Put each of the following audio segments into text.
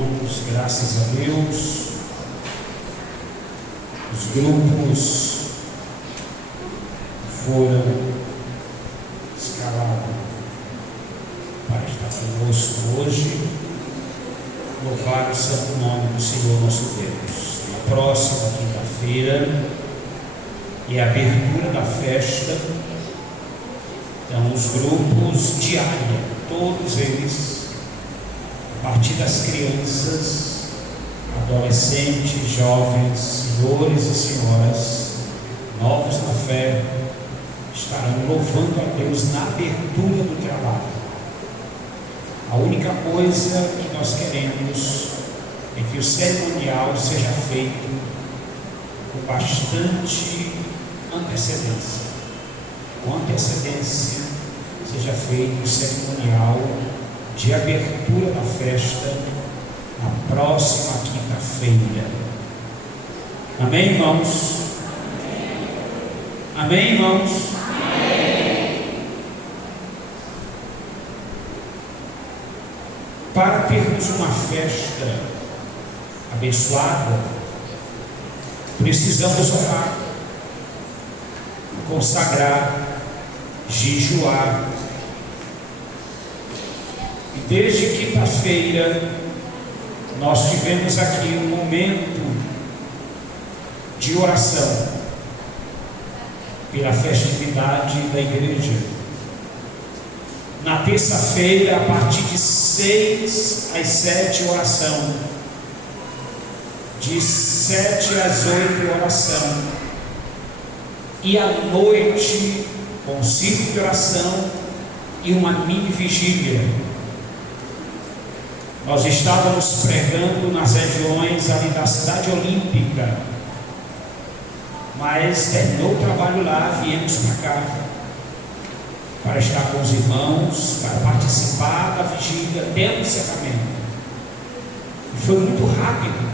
irmãos, graças a Deus, os grupos foram escalados para estar conosco hoje. Louvar o santo nome do Senhor nosso Deus. Na próxima quinta-feira é a abertura da festa. Então, os grupos diários, todos eles, a partir das crianças, adolescentes, jovens, senhores e senhoras, novos na fé, estarão louvando a Deus na abertura do trabalho. A única coisa que nós queremos é que o cerimonial seja feito com bastante antecedência. Com antecedência seja feito o cerimonial de abertura da festa na próxima quinta-feira. Amém, irmãos? Amém, irmãos? Amém. Para termos uma festa abençoada, precisamos orar, consagrar, jejuar. E desde quinta-feira nós tivemos aqui um momento de oração pela festividade da igreja. Na terça-feira, a partir de 6 às 7, oração. De 7 às 8, oração. E à noite, com ciclo de oração e uma mini vigília. Nós estávamos pregando nas regiões ali da cidade olímpica, mas terminou o trabalho lá, viemos para cá, para estar com os irmãos, para participar da vigília até o encerramento. E foi muito rápido,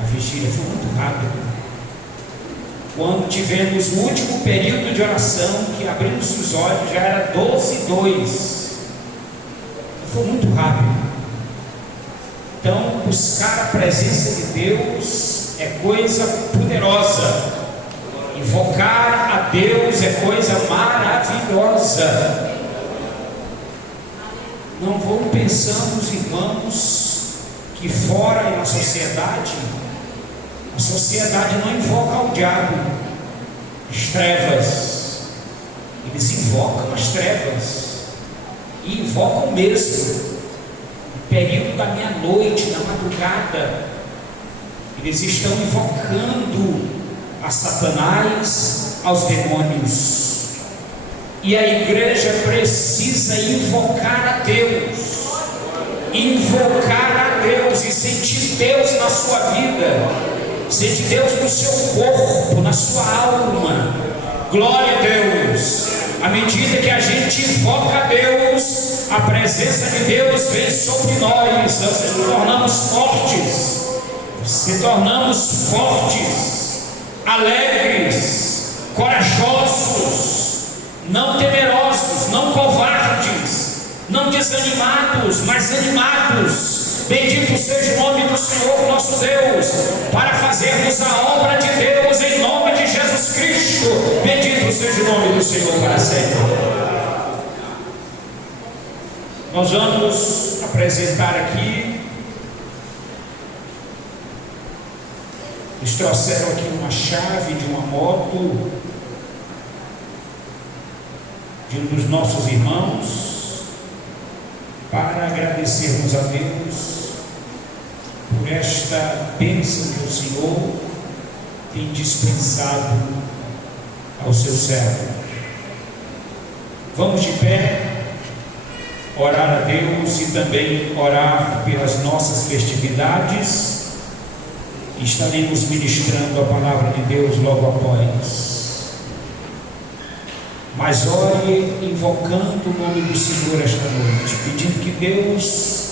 a vigília foi muito rápida. Quando tivemos o último período de oração, que abrimos os olhos, já era 12:02. Foi muito rápido. Então, buscar a presença de Deus é coisa poderosa. Invocar a Deus é coisa maravilhosa. Não vão pensando os irmãos que fora na sociedade, a sociedade não invoca o diabo, as trevas. Eles invocam as trevas e invocam mesmo. No período da meia-noite, na madrugada, eles estão invocando a Satanás, aos demônios. E a igreja precisa invocar a Deus, e sentir Deus na sua vida, sentir Deus no seu corpo, na sua alma. Glória a Deus. À medida que a gente invoca a Deus, a presença de Deus vem sobre nós. Nós nos tornamos fortes, alegres, corajosos, não temerosos, não covardes, não desanimados, mas animados. Bendito seja o nome do Senhor nosso Deus, para fazermos a obra de Deus em nome de Jesus Cristo. Bendito seja o nome do Senhor para sempre. Nós vamos apresentar aqui. Eles trouxeram aqui uma chave de uma moto de um dos nossos irmãos, para agradecermos a Deus por esta bênção que o Senhor tem dispensado ao seu servo. Vamos de pé, orar a Deus e também orar pelas nossas festividades. Estaremos ministrando a palavra de Deus logo após. Mas ore invocando o nome do Senhor esta noite, pedindo que Deus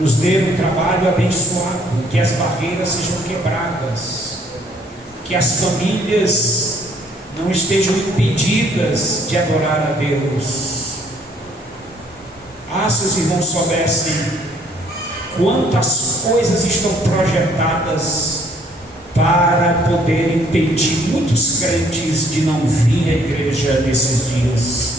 nos dê um trabalho abençoado, que as barreiras sejam quebradas, que as famílias não estejam impedidas de adorar a Deus. Se os irmãos soubessem quantas coisas estão projetadas para poder impedir muitos crentes de não vir à igreja nesses dias.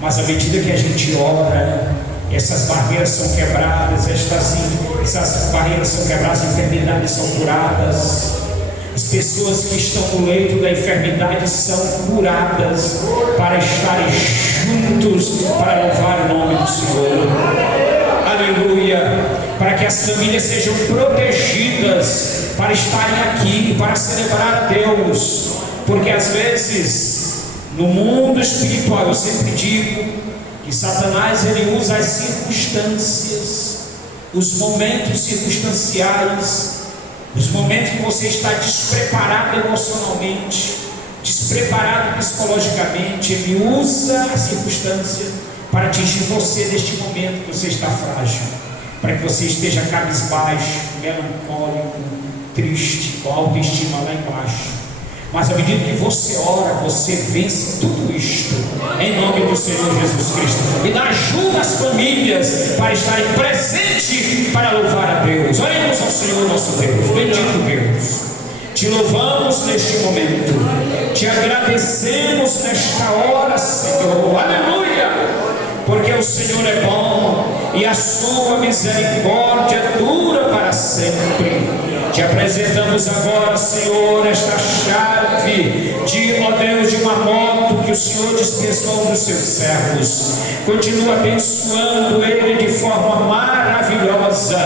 Mas à medida que a gente ora, essas barreiras são quebradas, essas barreiras são quebradas, as enfermidades são curadas, as pessoas que estão no leito da enfermidade são curadas para estarem juntos para louvar o nome do Senhor. Aleluia! Para que as famílias sejam protegidas para estarem aqui, para celebrar a Deus, porque às vezes no mundo espiritual, eu sempre digo que Satanás ele usa as circunstâncias, os momentos circunstanciais, os momentos que você está despreparado emocionalmente, despreparado psicologicamente. Ele usa a circunstância para atingir você neste momento que você está frágil, para que você esteja cabisbaixo, melancólico, triste, com a autoestima lá embaixo. Mas à medida que você ora, você vence tudo isto, em nome do Senhor Jesus Cristo, e dá ajuda às famílias para estarem presentes para louvar a Deus. Oremos ao Senhor nosso Deus. Bendito Deus, te louvamos neste momento, te agradecemos nesta hora, Senhor, aleluia, porque o Senhor é bom e a sua misericórdia dura para sempre. Te apresentamos agora, Senhor, esta chave ó Deus, de uma moto que o Senhor dispensou dos seus servos. Continua abençoando ele de forma maravilhosa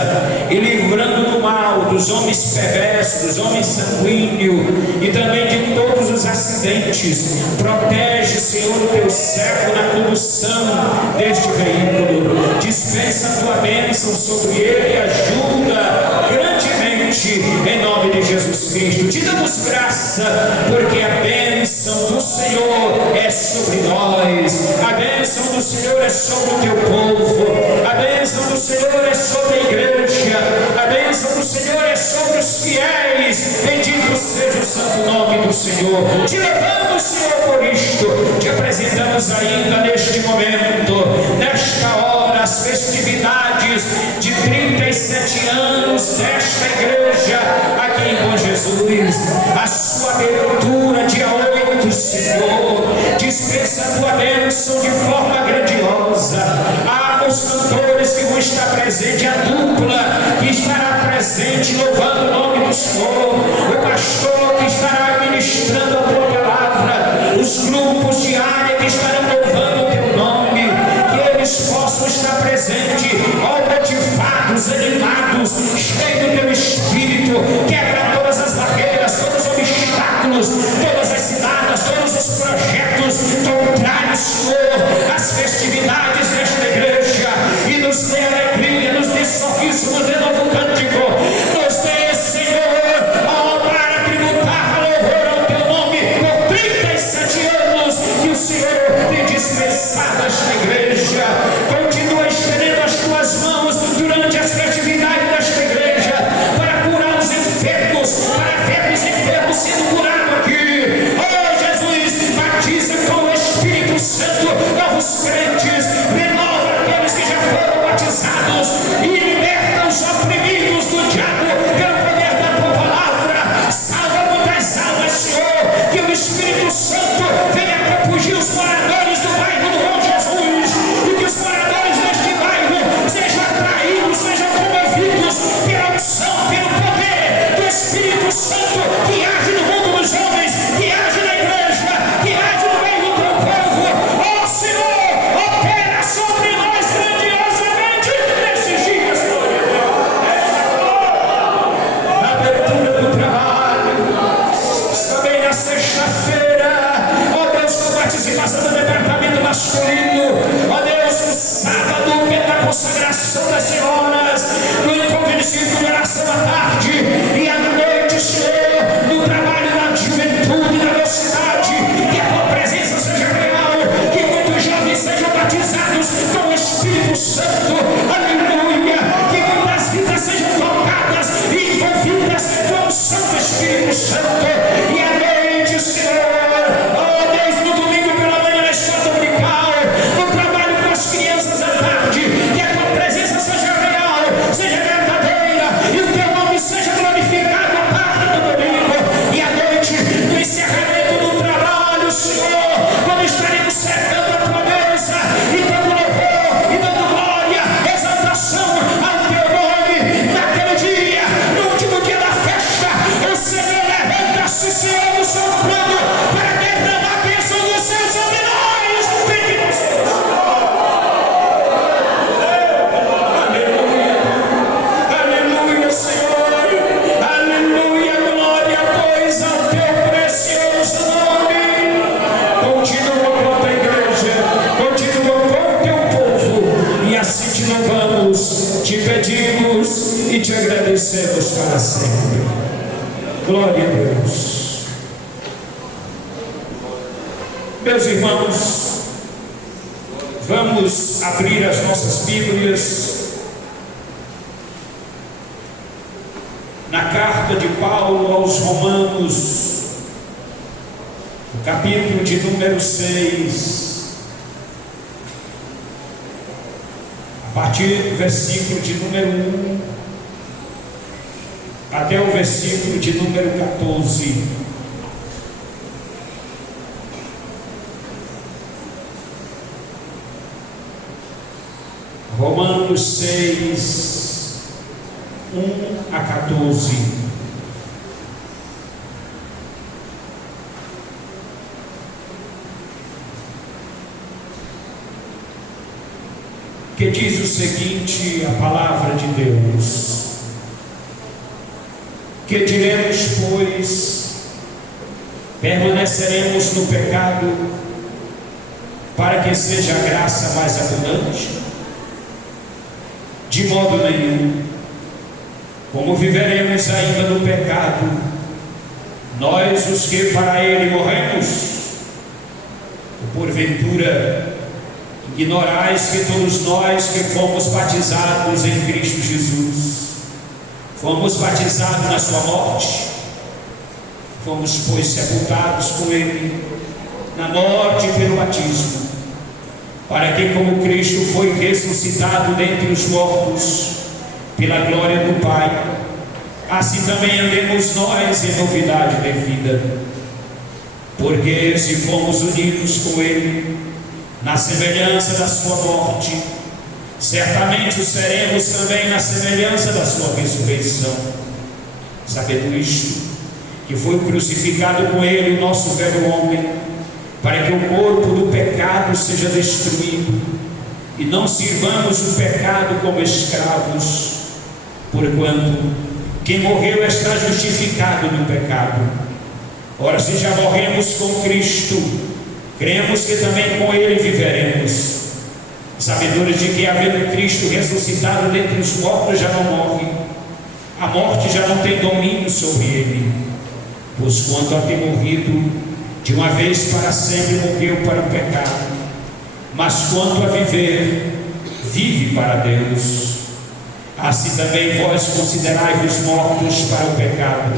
e livrando do mal, dos homens perversos, dos homens sanguíneos e também de todos os acidentes. Protege, Senhor, o teu servo na condução deste veículo. Dispensa a tua bênção sobre ele e ajuda grandemente em nome de Jesus Cristo. Te damos graça porque a bênção do Senhor é sobre nós, a bênção do Senhor é sobre o teu povo, a bênção do Senhor é sobre a igreja, a bênção do Senhor é sobre os fiéis. Bendito seja o santo nome do Senhor. Te levamos, Senhor, por isto. Te apresentamos ainda neste momento, nesta hora, as festividades de 37 anos desta igreja aqui em Bom Jesus. A sua abertura dia 8, Senhor, dispensa a tua bênção de forma grandiosa. Os cantores que vão estar presentes, a dupla que estará presente louvando o nome do Senhor, o pastor que estará ministrando a tua palavra, os grupos de área que estarão louvando o teu nome, que eles possam estar presentes, motivados, animados, cheios do teu espírito. Quebra todas as barreiras, todos os obstáculos, todas as ciladas, todos os projetos contrários, Senhor, as festividades desta igreja, e nos dê alegria, nos dê sorriso, nos dê novo cântico, nos dê, Senhor, para tributar louvor ao teu nome por 37 anos que o Senhor tem dispensado esta igreja. Continua estendendo as tuas mãos durante as festividades desta igreja para curar os enfermos, para ver os enfermos sendo curados aqui. Oh Jesus, batiza com o Espírito Santo novos crentes, renova aqueles que já foram batizados e liberta os oprimidos. e te agradecemos para sempre. Glória a Deus. Meus irmãos, vamos abrir as nossas Bíblias na carta de Paulo aos Romanos, no capítulo de número 6, a partir do versículo de número 1 até o versículo de número 14. Romanos 6, 1 a 14. Que diz o seguinte, a palavra de Deus: que diremos, pois? Permaneceremos no pecado para que seja a graça mais abundante? De modo nenhum. Como viveremos ainda no pecado, nós os que para ele morremos? Ou porventura ignorais que todos nós que fomos batizados em Cristo Jesus, fomos batizados na sua morte? Fomos, pois, sepultados com ele na morte pelo batismo, para que, como Cristo foi ressuscitado dentre os mortos pela glória do Pai, assim também andemos nós em novidade de vida. Porque se fomos unidos com ele na semelhança da sua morte, certamente o seremos também na semelhança da sua ressurreição. Sabendo isto, que foi crucificado com ele o nosso velho homem, para que o corpo do pecado seja destruído, e não sirvamos o pecado como escravos, porquanto quem morreu está justificado no pecado. Ora, se já morremos com Cristo, cremos que também com ele viveremos, sabedores de que, havendo Cristo ressuscitado dentre os mortos, já não morre, a morte já não tem domínio sobre ele. Pois quanto a ter morrido de uma vez para sempre, morreu para o pecado, mas quanto a viver, vive para Deus. Assim também vós considerai-vos mortos para o pecado,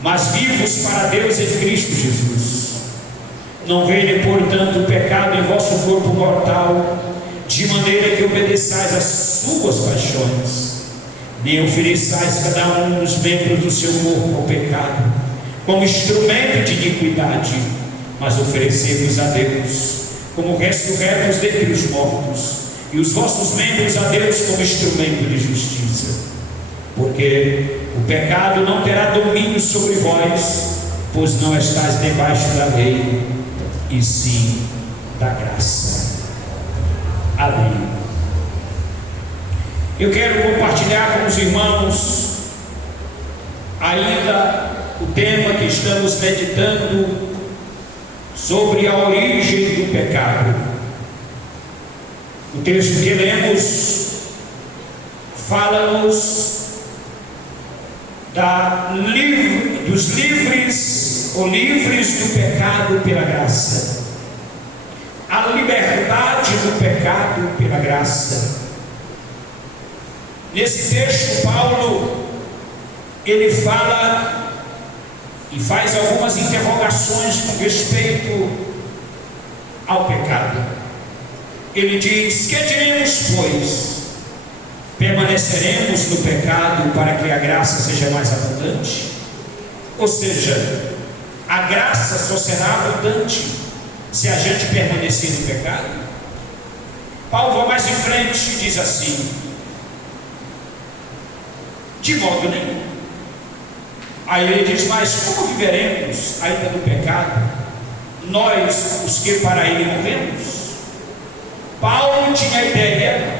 mas vivos para Deus em Cristo Jesus. Não reine, portanto, o pecado em vosso corpo mortal, de maneira que obedeçais às suas paixões, nem ofereçais cada um dos membros do seu corpo ao pecado, como instrumento de iniquidade, mas oferecei-vos a Deus como ressurretos dentre os mortos, e os vossos membros a Deus como instrumento de justiça. Porque o pecado não terá domínio sobre vós, pois não estáis debaixo da lei, e sim da graça. Amém. Eu quero compartilhar com os irmãos ainda o tema que estamos meditando sobre a origem do pecado. O texto que lemos fala-nos dos livres ou livres do pecado pela graça, a liberdade do pecado pela graça. Nesse texto, Paulo ele fala e faz algumas interrogações com respeito ao pecado. Ele diz: que diremos, pois? Permaneceremos no pecado para que a graça seja mais abundante? Ou seja, a graça só será abundante se a gente permanecer no pecado? Paulo vai mais em frente e diz assim: de modo nenhum. Aí ele diz: mas como viveremos ainda no pecado, nós os que para ele morremos? Paulo tinha a ideia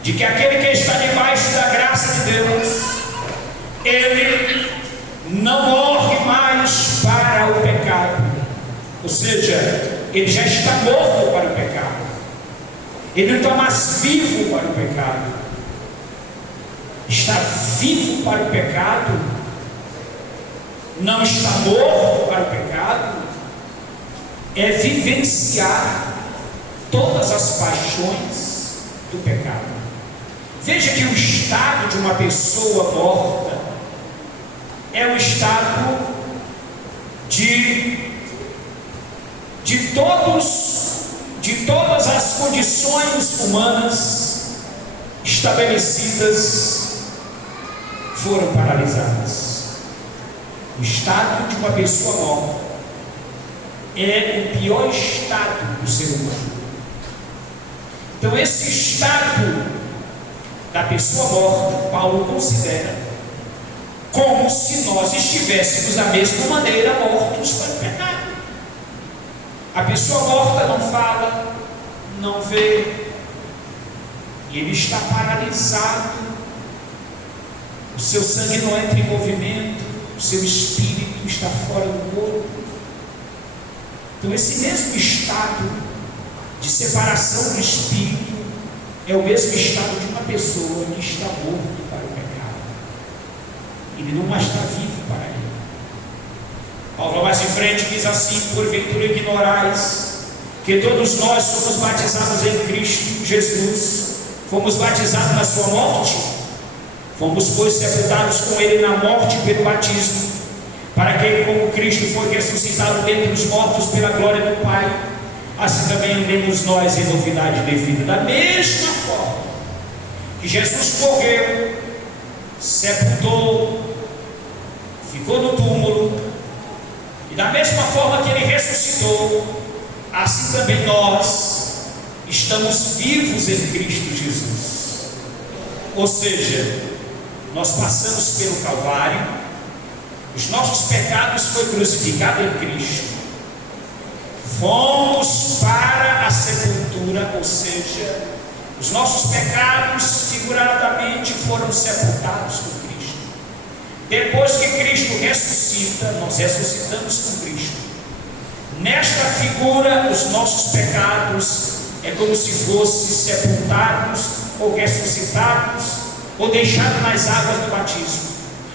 de que aquele que está debaixo da graça de Deus, ele não morre mais para o pecado, ou seja, ele já está morto para o pecado, ele não está mais vivo para o pecado. estar vivo para o pecado, não estar morto para o pecado, é vivenciar todas as paixões do pecado. Veja que o estado de uma pessoa morta é o estado de todas as condições humanas estabelecidas foram paralisadas. O estado de uma pessoa morta é o pior estado do ser humano. Então, esse estado da pessoa morta, Paulo considera como se nós estivéssemos da mesma maneira mortos para o pecado. A pessoa morta não fala, não vê, e ele está paralisado, o seu sangue não entra em movimento, o seu espírito está fora do corpo. Então, esse mesmo estado de separação do espírito é o mesmo estado de uma pessoa que está morto para o pecado. Ele não mais está vivo para ele. Paulo mais em frente diz assim: porventura ignorais que todos nós somos batizados em Cristo Jesus, fomos batizados na sua morte, fomos pois sepultados com ele na morte pelo batismo, para que como Cristo foi ressuscitado dentre os mortos pela glória do Pai, assim também andemos nós em novidade de vida. Da mesma forma que Jesus morreu, sepultou, ficou no túmulo, e da mesma forma que ele ressuscitou, assim também nós estamos vivos em Cristo Jesus. Ou seja, nós passamos pelo Calvário, os nossos pecados foram crucificados em Cristo, fomos para a sepultura, ou seja, os nossos pecados figuradamente foram sepultados com Cristo. Depois que Cristo ressuscita, nós ressuscitamos com Cristo. Nesta figura, os nossos pecados é como se fossem sepultados ou ressuscitados ou deixados nas águas do batismo.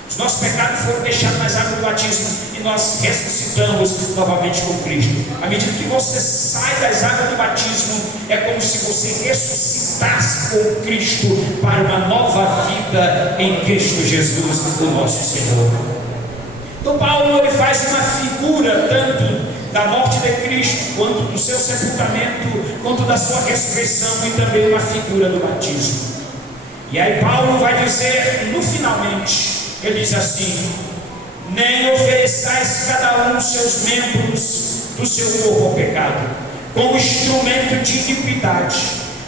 Os nossos pecados foram deixados nas águas do batismo e nós ressuscitamos novamente com Cristo. À medida que você sai das águas do batismo, é como se você ressuscitasse com Cristo para uma nova vida em Cristo Jesus, o nosso Senhor. Então Paulo ele faz uma figura tanto da morte de Cristo, quanto do seu sepultamento, quanto da sua ressurreição, e também uma figura do batismo. E aí Paulo vai dizer, no finalmente, ele diz assim: nem ofereçais cada um seus membros do seu corpo ao pecado, como instrumento de iniquidade,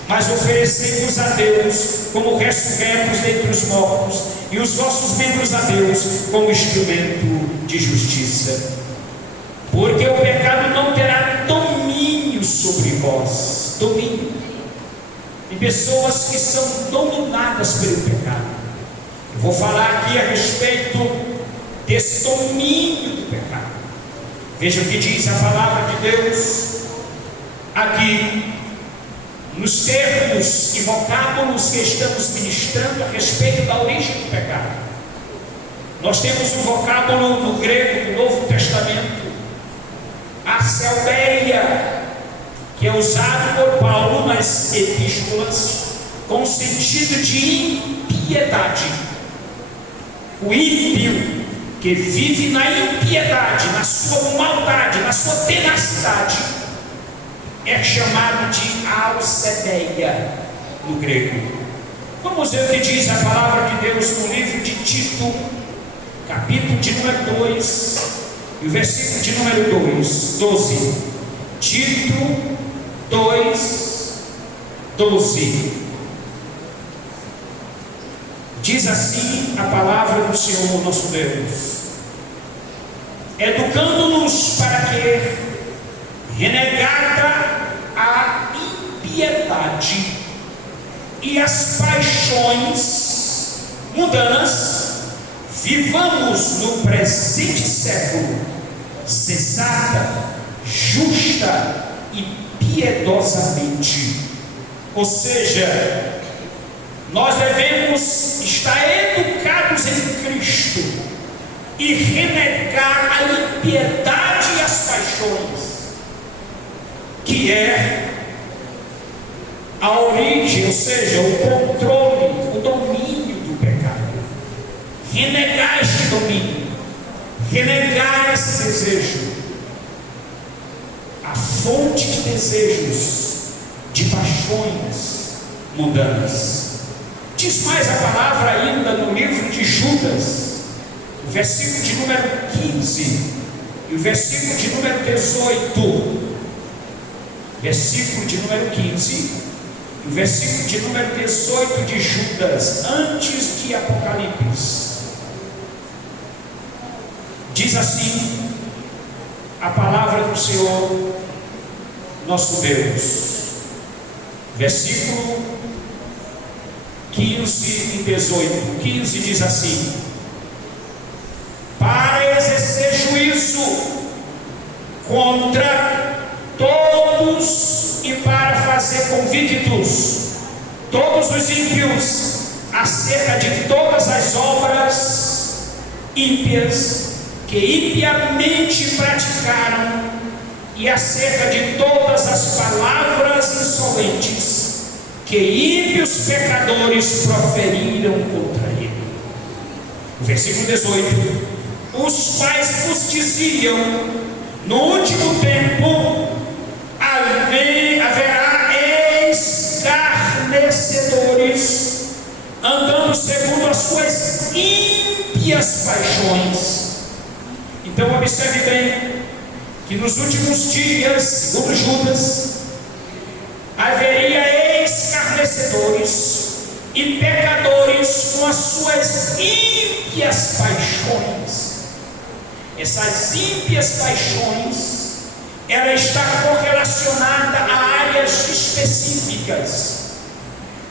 mas oferecei-vos a Deus como ressurretos dentre os mortos, e os vossos membros a Deus como instrumento de justiça. Porque o pecado não terá domínio sobre vós. Domínio. Tem pessoas que são dominadas pelo pecado. Eu vou falar aqui a respeito desse domínio do pecado. Veja o que diz a palavra de Deus aqui, nos termos e vocábulos que estamos ministrando a respeito da origem do pecado. Nós temos um vocábulo no grego do Novo Testamento, arcelbeia, que é usado por Paulo nas epístolas com o sentido de impiedade. O ímpio que vive na impiedade, na sua maldade, na sua tenacidade, é chamado de alcebeia no grego. Vamos ver o que diz a palavra de Deus no livro de Tito, capítulo de número 2, e o versículo de número 12. Tito 2, 12. Diz assim a palavra do Senhor nosso Deus: educando-nos para que, renegada a impiedade e as paixões mundanas, vivamos no presente século sensata, justa e piedosamente. Ou seja, nós devemos estar educados em Cristo e renegar a impiedade e as paixões, que é a origem, ou seja, o controle, o domínio do pecado. Renegar este domínio, renegar esse desejo, a fonte de desejos, de paixões mundanas. Diz mais a palavra ainda no livro de Judas, o versículo de número 15 e o versículo de número 18. Versículo de número 15 e o versículo de número 18 de Judas, antes de Apocalipse. Diz assim a palavra do Senhor nosso Deus, versículo 15 e 18. 15 diz assim: para exercer juízo contra todos e para fazer convictos todos os ímpios acerca de todas as obras ímpias que impiamente praticaram, e acerca de todas as palavras insolentes que ímpios pecadores proferiram contra ele. O versículo 18: os quais vos diziam: no último tempo haverá escarnecedores, andando segundo as suas ímpias paixões. Então observe bem que nos últimos dias, segundo Judas, haveria escarnecedores e pecadores com as suas ímpias paixões. Essas ímpias paixões, ela está correlacionada a áreas específicas,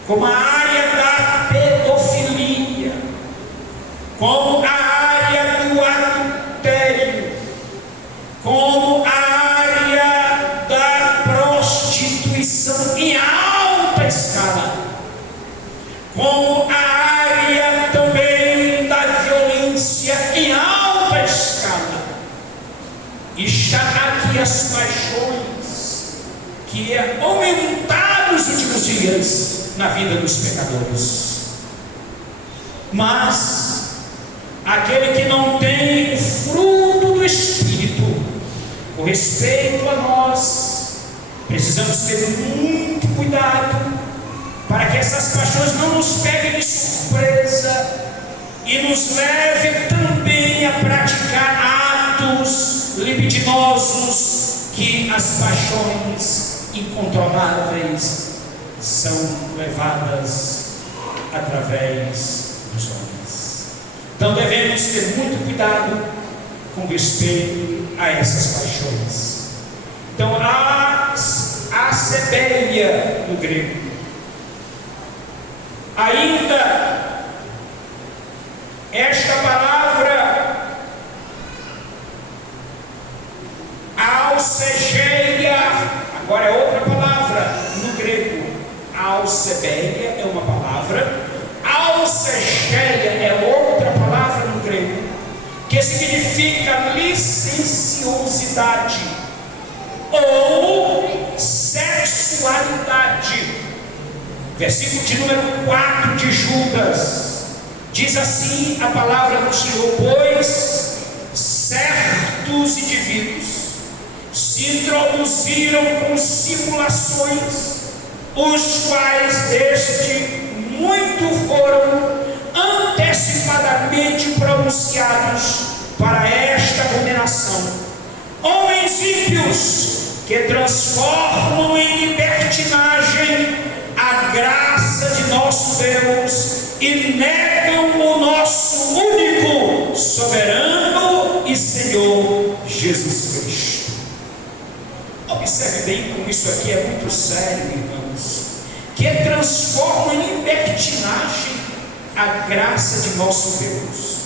como a área da pedofilia, como a área do adultério, como a área da prostituição em alta escala, como a área também da violência em alta escala. Está aqui as paixões que aumentaram nos últimos dias na vida dos pecadores. Mas aquele que não tem o fruto do Espírito, com respeito a nós, precisamos ter muito cuidado para que essas paixões não nos peguem de surpresa e nos levem também a praticar atos libidinosos, que as paixões incontroláveis são levadas através dos homens. Então devemos ter muito cuidado com respeito a essas paixões. Então a acebeia no grego, ainda esta palavra alcegeia, agora é outra palavra no grego. Alcebeia é uma palavra, alcegeia é outra palavra no grego, que significa licenciosidade ou sexualidade. Versículo de número 4 de Judas, diz assim a palavra do Senhor: pois certos indivíduos se introduziram com simulações, os quais desde muito foram antecipadamente pronunciados para esta condenação. Homens ímpios que transformam em libertinagem a graça de nosso Deus e negam o nosso único, soberano e Senhor Jesus Cristo. Observe bem como isso aqui é muito sério, irmãos. Que transforma em libertinagem a graça de nosso Deus.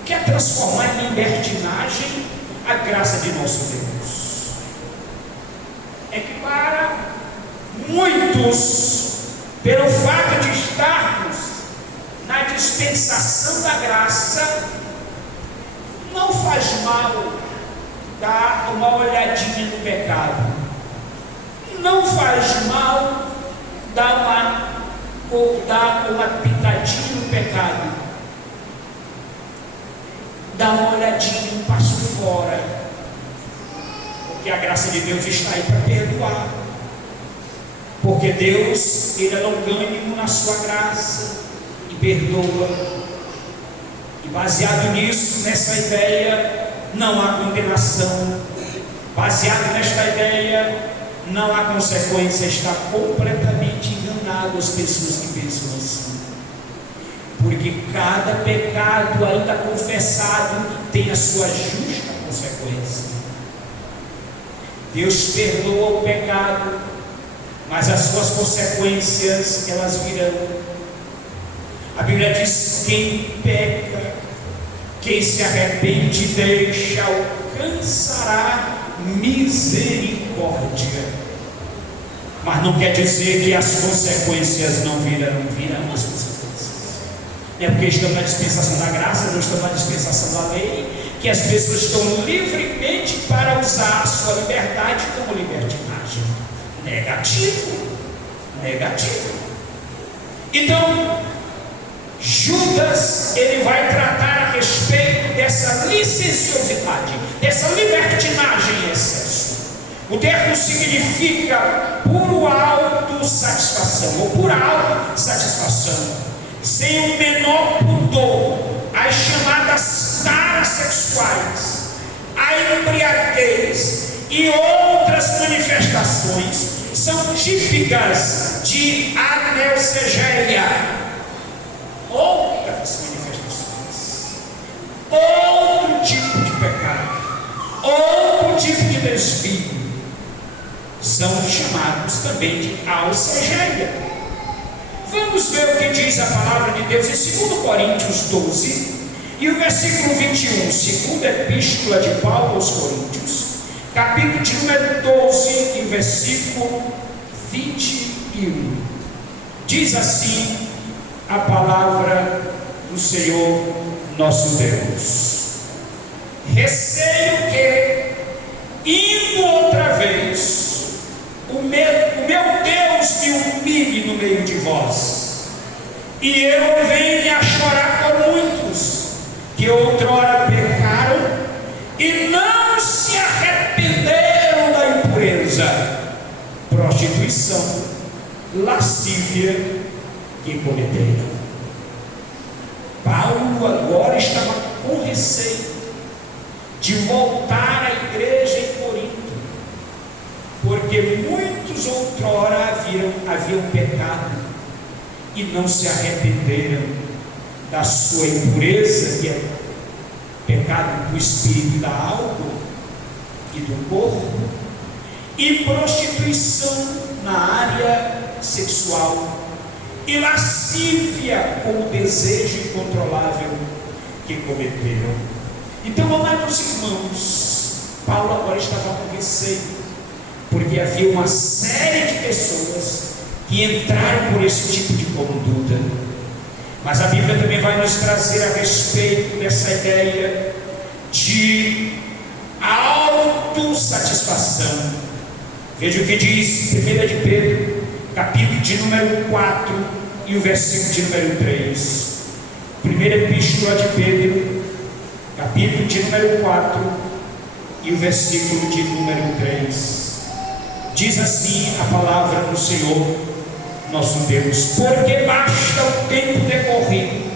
O que é transformar em libertinagem a graça de nosso Deus? É que para muitos, pelo fato de estarmos na dispensação da graça, não faz mal dar uma olhadinha no pecado, não faz mal dar uma pitadinha no pecado, dar uma olhadinha, um passo fora, porque a graça de Deus está aí para perdoar, porque Deus, Ele é longânimo na sua graça e perdoa. E baseado nisso, nessa ideia, não há condenação. Baseado nesta ideia, não há consequência. Está completamente enganado as pessoas que pensam assim, porque cada pecado ainda confessado tem a sua justa consequência. Deus perdoa o pecado, mas as suas consequências, elas virão. A Bíblia diz: quem peca, quem se arrepende deixa, alcançará misericórdia. Mas não quer dizer que as consequências não virão as consequências. Não é porque estamos na dispensação da graça, não estamos na dispensação da lei, que as pessoas estão livremente para usar a sua liberdade como libertinagem. Negativo. Então, Judas, ele vai tratar a respeito dessa licenciosidade, dessa libertinagem em excesso. O termo significa puro autossatisfação, ou pura autossatisfação, sem o menor pudor. As chamadas taras sexuais, a embriaguez e outras manifestações são típicas de aneusegeia. Outras manifestações, outro tipo de pecado, outro tipo de desvio, são chamados também de alcegeia. Vamos ver o que diz a palavra de Deus em 2 Coríntios 12 e o versículo 21, segunda epístola de Paulo aos Coríntios, capítulo de número 12 e versículo 21. Diz assim a palavra do Senhor nosso Deus: receio que, indo outra vez, o meu Deus me humilhe no meio de vós, e eu venha a chorar por muitos que outrora pecaram e não se arrependeram da impureza, prostituição, lascívia que cometeram. Paulo agora estava com receio de voltar à igreja em Corinto, porque muitos outrora haviam pecado e não se arrependeram da sua impureza, que é pecado do espírito, da alma e do corpo, e prostituição na área sexual, e lascívia com o desejo incontrolável que cometeram. Então, amados irmãos, Paulo agora estava com receio, porque havia uma série de pessoas que entraram por esse tipo de conduta. Mas a Bíblia também vai nos trazer a respeito dessa ideia de autossatisfação. Veja o que diz 1 de Pedro, capítulo de número 4 e o versículo de número 3. Primeira epístola de Pedro, capítulo de número 4 e o versículo de número 3. Diz assim a palavra do Senhor nosso Deus: porque basta o tempo decorrido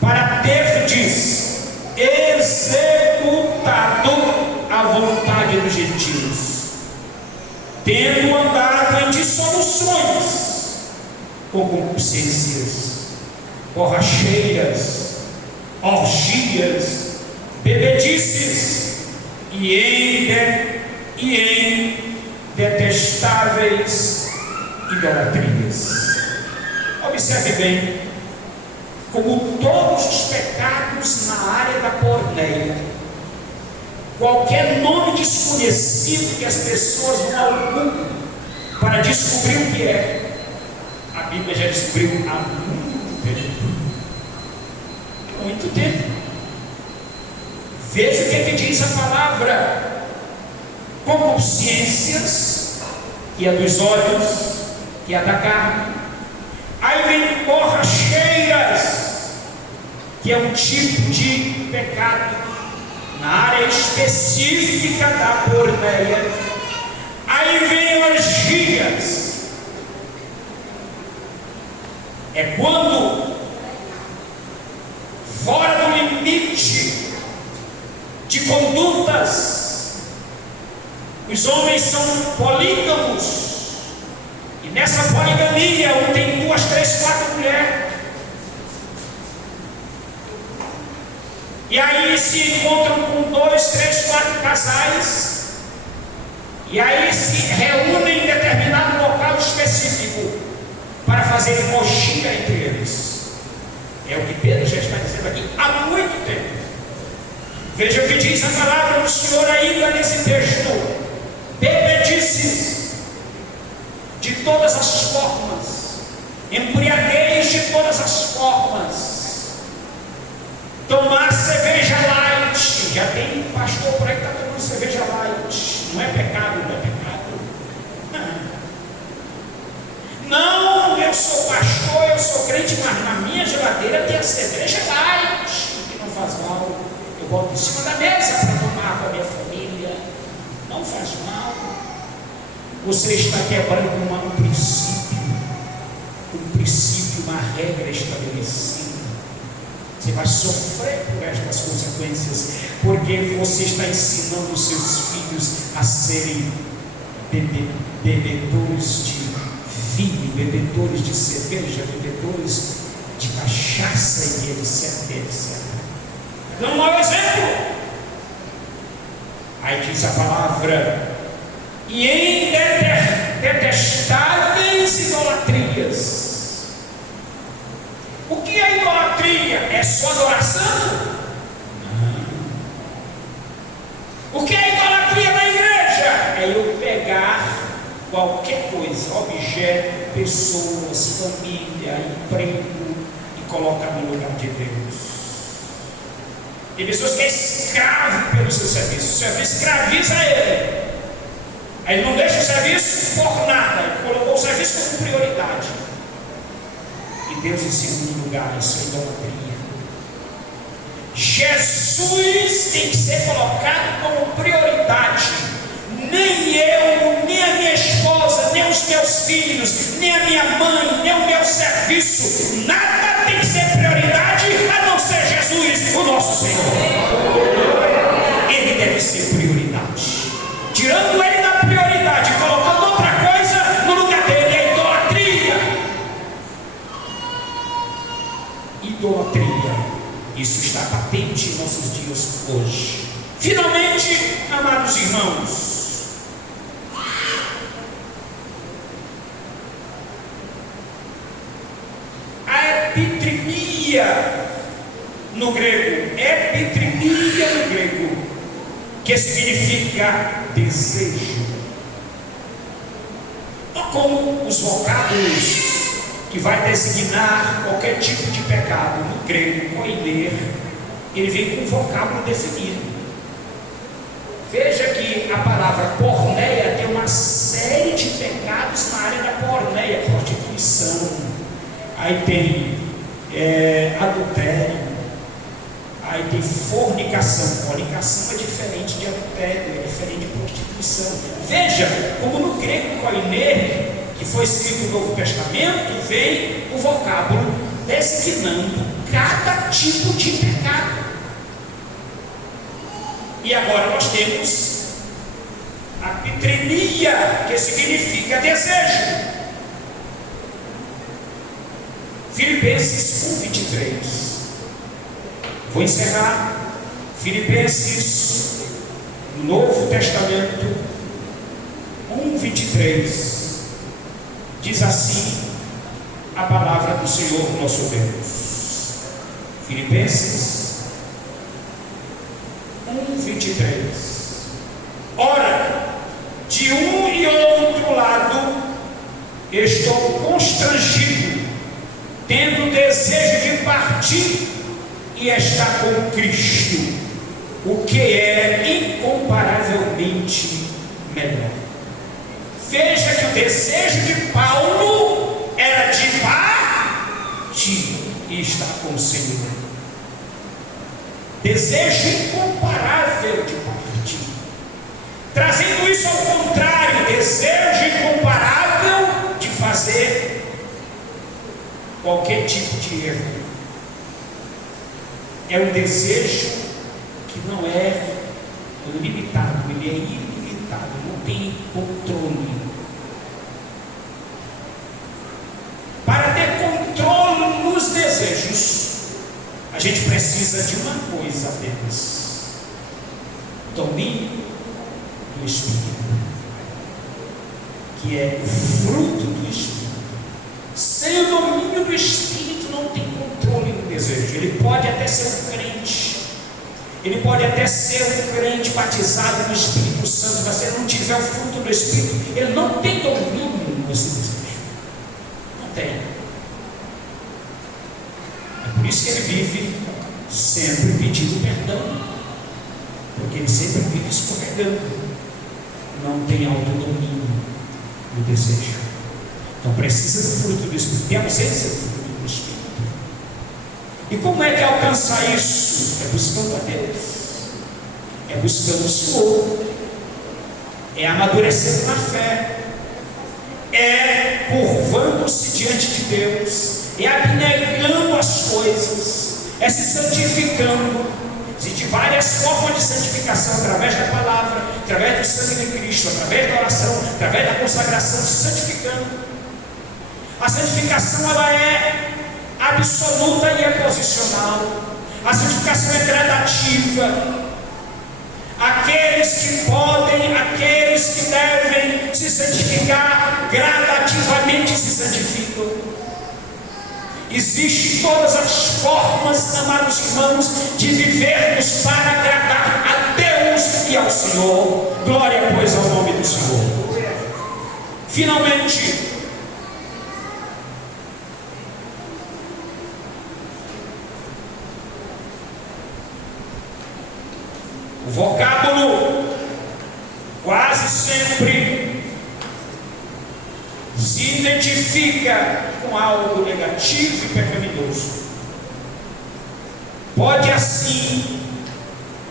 para terdes executado a vontade dos gentios, tendo andado em dissoluções, com concupiscências, borracheiras, orgias, bebedices e em detestáveis idolatrias. Observe bem, como todos os pecados na área da porneia, qualquer nome desconhecido que as pessoas vão ao Google para descobrir o que é, a Bíblia já descobriu há muito tempo. Muito tempo. Veja o que diz a palavra: concupiscências, que é dos olhos, que é da carne. Aí vem borracheiras, que é um tipo de pecado na área específica da porneia. Aí vem orgias, é quando fora do limite de condutas, os homens são polígamos, e nessa poligamia um tem 2, 3, 4 mulheres, e aí se encontram com 2, 3, 4 casais, e aí se reúnem em determinado local específico para fazer orgia entre eles. É o que Pedro já está dizendo aqui há muito tempo. Veja o que diz a palavra do Senhor ainda nesse texto: bebedices de todas as formas, embriaguez de todas as formas, tomar cerveja light. Já tem pastor por aí que está tomando cerveja light. Não é pecado, não é pecado. Não, eu sou pastor, eu sou crente, mas na minha geladeira tem a cerveja light, que não faz mal. Eu boto em cima da mesa para tomar com a minha família. Não faz mal. Você está quebrando um princípio, uma regra estabelecida. Você vai sofrer por estas consequências, porque você está ensinando os seus filhos a serem bebedores de vinho, bebedores de cerveja, bebedores de cachaça e etc, etc. Dá um mau exemplo. Aí diz a palavra: e em detestáveis idolatrias. O que é idolatria? É só adoração? Não. O que é idolatria na igreja? É eu pegar qualquer coisa, objeto, pessoas, família, emprego, e colocar no lugar de Deus. Tem pessoas que é escravo pelo seu serviço. O serviço escraviza ele. Aí ele não deixa o serviço por nada. Ele colocou o serviço como prioridade. E Deus em segundo lugar. Isso é idolatria. Jesus tem que ser colocado como prioridade. Nem eu, nem a minha esposa, nem os meus filhos, nem a minha mãe, nem o meu serviço, nada tem que ser prioridade a não ser Jesus, o nosso Senhor. Ele deve ser prioridade. Tirando ele da prioridade, colocando outra coisa no lugar dele, é idolatria. Idolatria. Isso está patente em nossos dias hoje. Finalmente, amados irmãos, epitrimia no grego, que significa desejo. Como os vocábulos que vai designar qualquer tipo de pecado no grego, koiner, ele vem com um vocábulo definido. Veja que a palavra porneia tem uma série de pecados na área da porneia, prostituição, aí tem adultério, aí tem fornicação. Fornicação é diferente de adultério, é diferente de prostituição. Veja como no grego koiner, que foi escrito no Novo Testamento, vem o vocábulo designando cada tipo de pecado. E agora nós temos a epitrimia, que significa desejo. Filipenses 1:23. Vou encerrar. Filipenses, Novo Testamento, 1:23. Diz assim a palavra do Senhor nosso Deus. Filipenses 1:23. Ora, de um e outro lado estou constrangido tendo o desejo de partir e estar com Cristo, o que é incomparavelmente melhor. Veja que o desejo de Paulo era de partir e estar com o Senhor. Desejo incomparável de partir. Trazendo isso ao contrário, desejo incomparável de fazer qualquer tipo de erro. É um desejo que não é limitado, ele é ilimitado, não tem controle. Para ter controle nos desejos, a gente precisa de uma coisa apenas: domínio do Espírito, que é o fruto do Espírito. Sem o domínio do Espírito não tem controle no desejo. Ele pode até ser um crente, ele pode até ser um crente batizado no Espírito Santo, mas se ele não tiver o fruto do Espírito, ele não tem domínio nesse desejo. Não tem. É por isso que ele vive sempre pedindo perdão, porque ele sempre vive escorregando, não tem autodomínio no desejo. Então precisa do fruto do Espírito, tem ausência do fruto do Espírito. E como é que alcançar isso? É buscando a Deus, é buscando o Senhor, é amadurecendo na fé, é curvando-se diante de Deus, é abnegando as coisas, é se santificando. Existe várias formas de santificação, através da palavra, através do sangue de Cristo, através da oração, através da consagração, se santificando. A santificação ela é absoluta e é posicional. A santificação é gradativa. Aqueles que podem, aqueles que devem se santificar, gradativamente se santificam. Existem todas as formas, amados irmãos, de vivermos para agradar a Deus e ao Senhor. Glória, pois, ao nome do Senhor. Finalmente, o vocábulo quase sempre se identifica com algo negativo e pecaminoso. Pode assim,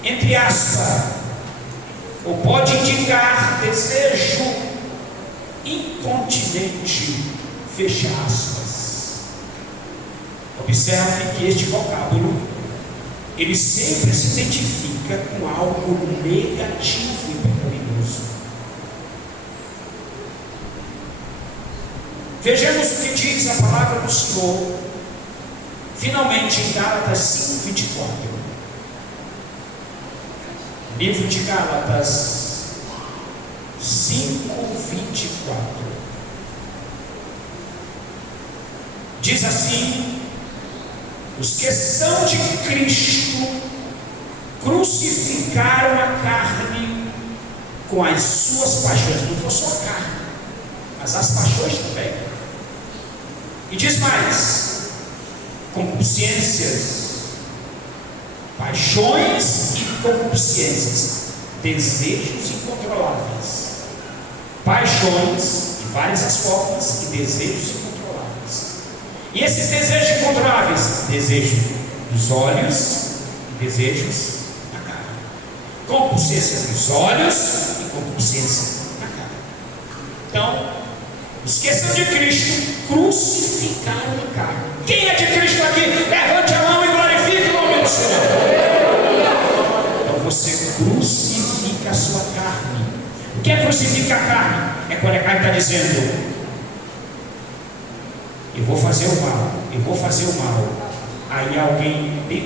entre aspas, ou pode indicar desejo incontinente, fecha aspas. Observe que este vocábulo ele sempre se identifica com algo negativo e pecaminoso. Vejamos o que diz a palavra do Senhor, finalmente em Gálatas 5:24. Livro de Gálatas 5:24. Diz assim: os que são de Cristo crucificaram a carne com as suas paixões. Não foi só a carne, mas as paixões também. E diz mais: concupiscências, paixões e concupiscências, desejos incontroláveis. Paixões de várias as formas e desejos incontroláveis. E esses desejos incontroláveis, desejos dos olhos e desejos da carne. Concupiscência dos olhos e concupiscência da carne. Então, os que são de Cristo crucificaram a carne. Quem é de Cristo aqui? Levante a mão e glorifique o nome do Senhor. Então você crucifica a sua carne. O que é crucificar a carne? É quando a carne está dizendo: eu vou fazer o mal, eu vou fazer o mal. Aí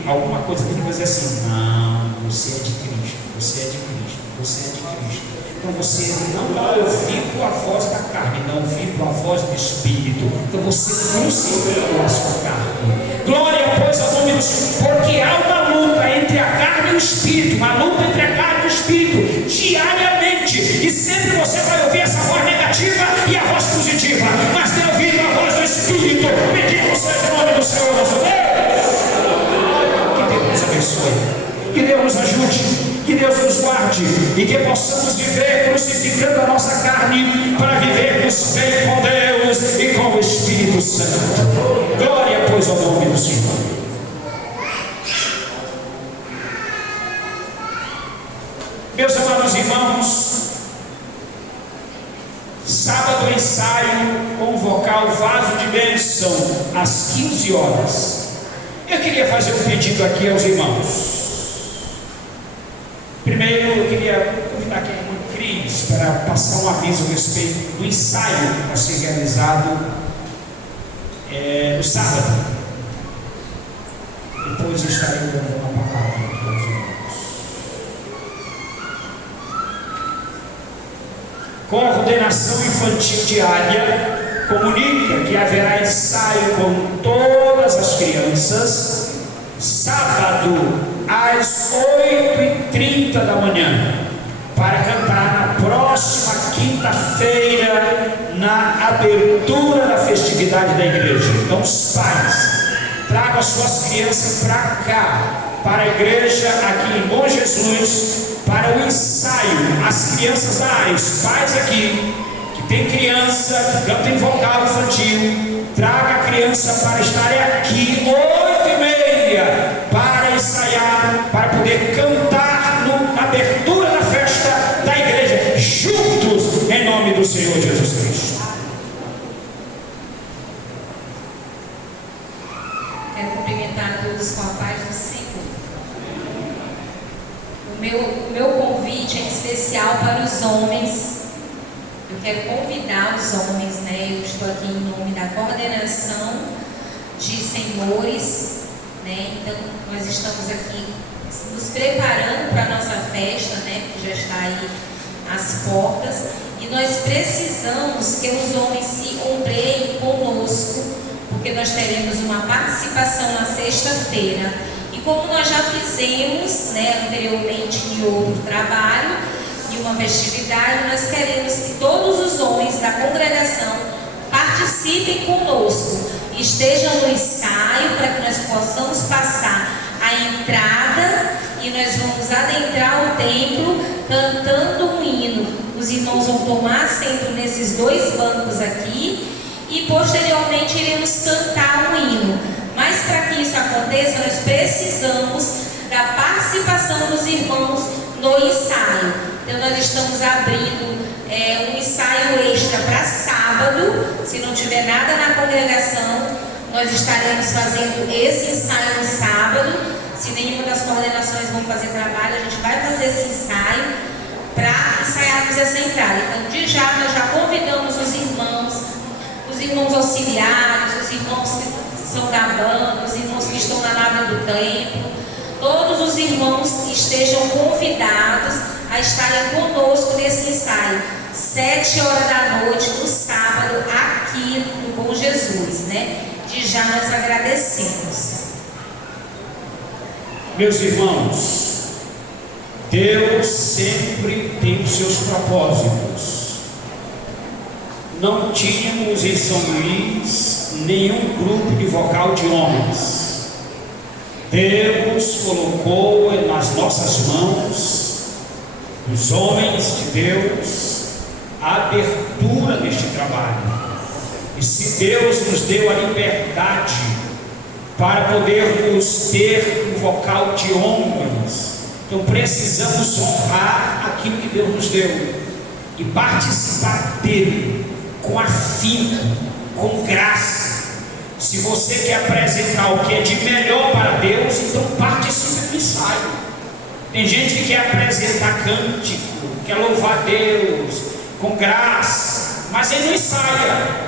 alguma coisa dele vai dizer assim: não, você é de Cristo, você é de Cristo, você é de Cristo. Então você não vai ouvir a voz da carne, não ouvir a voz do Espírito. Então você crucificou a sua carne. Glória, pois, ao nome do Senhor. Porque há uma luta entre a carne e o Espírito, uma luta entre a carne e o Espírito, diariamente. E sempre você vai ouvir essa voz negativa e a voz positiva. Mas tem ouvido a voz do Espírito. Bendito seja o nome poderoso Deus. Que Deus nos abençoe. Que Deus nos ajude. Que Deus nos guarde e que possamos viver crucificando a nossa carne para vivermos bem com Deus e com o Espírito Santo. Glória, pois, ao nome do Senhor. Meus amados irmãos, sábado ensaio com o vocal Vaso de Bênção às 15 horas. Eu queria fazer um pedido aqui aos irmãos. Primeiro, eu queria convidar aqui a irmã Cris para passar um aviso a respeito do ensaio a ser realizado no sábado. Depois eu estarei dando uma palavra aqui aos irmãos. Coordenação Infantil Diária comunica que haverá ensaio com todas as crianças, sábado, às 8h30 da manhã, para cantar na próxima quinta-feira, na abertura da festividade da igreja. Então, os pais, tragam as suas crianças para cá, para a igreja aqui em Bom Jesus, para o ensaio. As crianças, os pais aqui, que tem criança, que canta em vocal infantil, traga a criança para estarem aqui 8h30, para ensaiar, para poder cantar na abertura da festa da igreja, juntos, em nome do Senhor Jesus Cristo. Quero cumprimentar todos com a paz do Senhor. O meu convite é especial para os homens. Eu quero convidar os homens, né? Eu estou aqui em nome da coordenação de senhores, né? Então, nós estamos aqui nos preparando para a nossa festa, né? Que já está aí às portas. E nós precisamos que os homens se ombreiem conosco, porque nós teremos uma participação na sexta-feira. E como nós já fizemos, né, anteriormente em outro trabalho, em uma festividade, nós queremos que todos os homens da congregação participem conosco, estejam no ensaio, para que nós possamos passar a entrada e nós vamos adentrar o templo cantando um hino. Os irmãos vão tomar assento nesses dois bancos aqui e posteriormente iremos cantar um hino. Mas para que isso aconteça, nós precisamos da participação dos irmãos no ensaio. Então nós estamos abrindo um ensaio extra para sábado. Se não tiver nada na congregação, nós estaremos fazendo esse ensaio no sábado. Se nenhuma das coordenações vão fazer trabalho, a gente vai fazer esse ensaio para ensaiarmos essa entrada. Então, de já, nós já convidamos os irmãos auxiliares, os irmãos que são da banda, os irmãos que estão na nave do templo, todos os irmãos que estejam convidados a estarem conosco nesse ensaio, 7h da noite, no sábado, aqui no Bom Jesus, né? De já nós agradecemos. Meus irmãos, Deus sempre tem os seus propósitos. Não tínhamos em São Luís nenhum grupo de vocal de homens. Deus colocou nas nossas mãos, os homens de Deus, a abertura deste trabalho. E se Deus nos deu a liberdade para podermos ter um vocal de homens, então precisamos honrar aquilo que Deus nos deu e participar dele com afinco, com graça. Se você quer apresentar o que é de melhor para Deus, então participe do ensaio. Tem gente que quer apresentar cântico, quer louvar Deus com graça, mas ele não ensaia.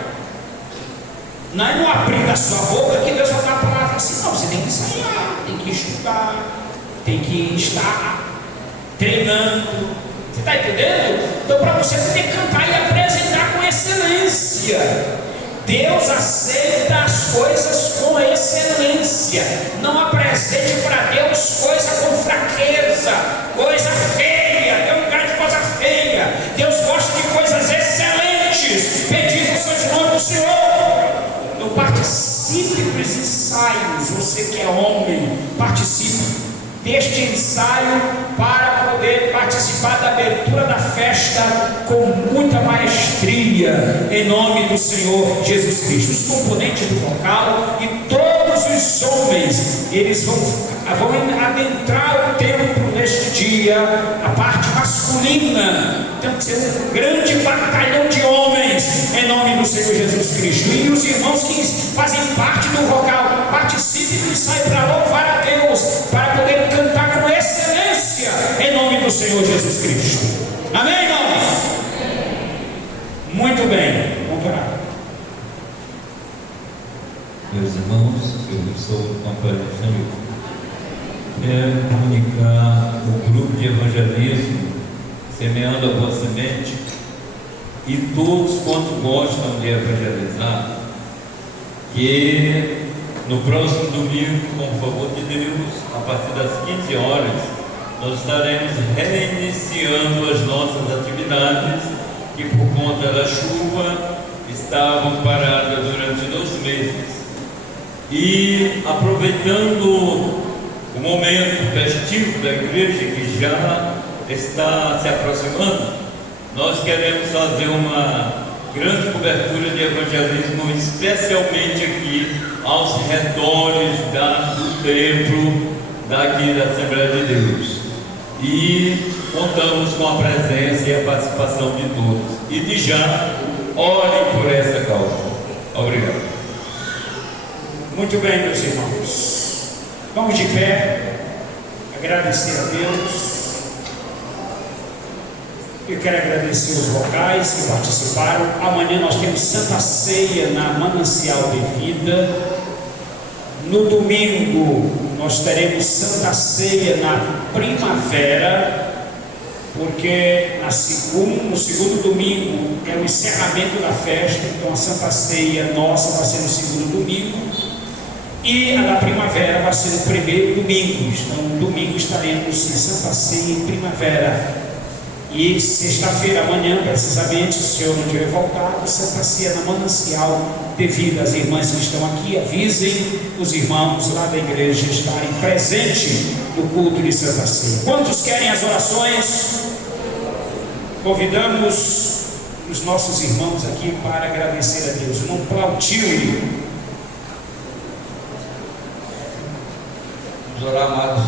Não é no abrir da sua boca que Deus vai dar a palavra assim. Não, você tem que ensaiar, tem que estudar, tem que estar treinando. Você está entendendo? Então, para você poder cantar e apresentar com excelência, Deus aceita as coisas com excelência. Não apresente para Deus coisa com fraqueza, coisa feia. Deus não gosta de coisa feia. Deus gosta de coisas excelentes. Bendito seja o nome do Senhor. Participe dos ensaios. deste ensaio para poder participar da abertura da festa com muita maestria, em nome do Senhor Jesus Cristo. Os componentes do vocal e todos os homens, eles vão adentrar o templo neste dia, a parte masculina. Tem que ser um grande batalhão de homens, em nome do Senhor Jesus Cristo. E os irmãos que fazem parte do vocal, participem do ensaio para louvar a Deus, para poder cantar com excelência, em nome do Senhor Jesus Cristo. Amém, irmãos? Muito bem, vamos orar. Meus irmãos, eu sou o Antônio do Senhor. Quero comunicar o grupo de evangelismo Semeando a Boa Semente e todos quantos gostam de evangelizar, que no próximo domingo, com o favor de Deus, a partir das 15 horas, nós estaremos reiniciando as nossas atividades que por conta da chuva estavam paradas durante 2 meses. E aproveitando o momento festivo da igreja, que já está se aproximando, nós queremos fazer uma grande cobertura de evangelismo, especialmente aqui aos redores do templo daqui da Assembleia de Deus. E contamos com a presença e a participação de todos. E de já, orem por essa causa. Obrigado. Muito bem, meus irmãos. Vamos de pé, agradecer a Deus. Eu quero agradecer os vocais que participaram. Amanhã nós temos Santa Ceia na Manancial de Vida. No domingo nós teremos Santa Ceia na Primavera, porque no segundo domingo é o encerramento da festa, então a Santa Ceia nossa vai ser no segundo domingo. E a da Primavera vai ser no primeiro domingo. Então, no domingo estaremos em Santa Ceia em Primavera. E sexta-feira, amanhã, precisamente, se o senhor não tiver voltado, Santa Ceia na Manancial de Vida. As irmãs que estão aqui, avisem os irmãos lá da igreja estarem presentes no culto de Santa Ceia. Quantos querem as orações? Convidamos os nossos irmãos aqui para agradecer a Deus. Não plautiu. Vamos orar, amados.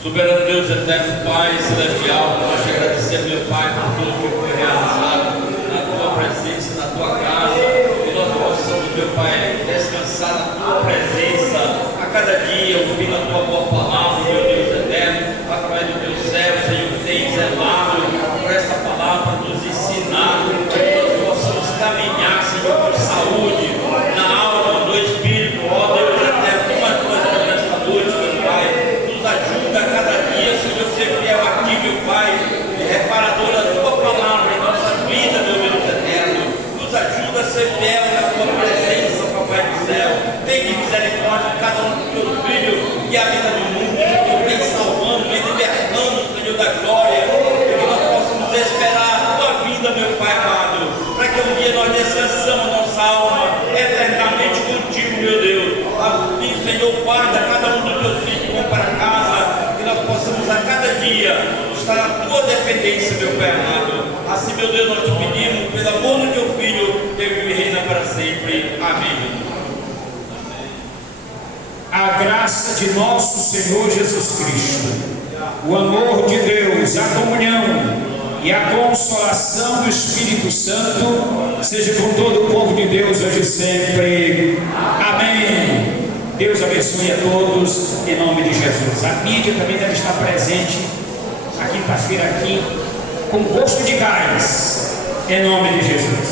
Soberano Deus eterno, Pai celestial, nós te agradecemos, meu Pai, por tudo que foi realizado na tua presença, na tua casa, e nós possamos, meu Pai, descansar na tua presença a cada dia, ouvindo a tua boa palavra, meu Deus eterno, através do teu céu, Senhor, que tem zelado por esta palavra, nos ensinar, para que nós possamos caminhar, Senhor, com saúde, na alma, no espírito, ó Deus eterno, uma coisa nesta noite, meu Pai, nos ajuda a cada dia, Senhor, ser fiel aqui, meu Pai, e reparador da tua palavra em nossa vida, meu Deus eterno. Nos ajuda a ser fiel na tua presença, Papai do céu. Tem misericórdia de cada um dos teus filhos que habita no mundo, Senhor, vem salvando, vem libertando, Senhor, da glória, e que nós possamos esperar a tua vida, meu Pai amado, para que um dia nós descansamos nossa alma eternamente contigo, meu Deus. Assim, Senhor, guarda cada um dos teus filhos que vão para casa, que nós possamos a cada dia estar na tua dependência, meu Pai amado. Assim, meu Deus, nós te pedimos, pelo amor do teu Filho, que vive e reina para sempre. Amém. A graça de nosso Senhor Jesus Cristo, o amor de Deus, a comunhão e a consolação do Espírito Santo seja com todo o povo de Deus hoje e sempre. Amém. Deus abençoe a todos em nome de Jesus. A mídia também deve estar presente na quinta-feira aqui com gosto de gás em nome de Jesus.